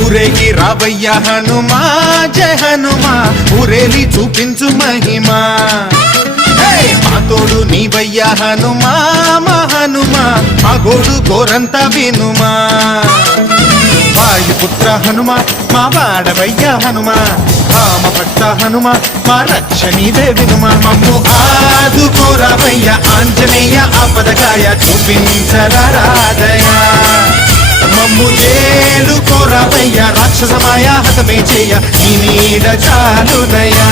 ఊరేగి రావయ్య హనుమా జయ హనుమా ఊరేలి చూపించు మహిమా మా తోడు నీవయ్య హనుమా మా హనుమా మా గోడు గోరంత వినుమా వాయుపుత్ర హనుమా మా వాడవయ్య హనుమా రామ భక్త హనుమా మా రక్షణీదే వినుమా మమ్ము ఆదుకోరావయ్య ఆంజనేయ ఆపదకాయ చూపించరాదయా మమ్ము ఏలు కోరావయ్య రాక్షసమాయ హతమే చేయ నీ నీడ చాలునయా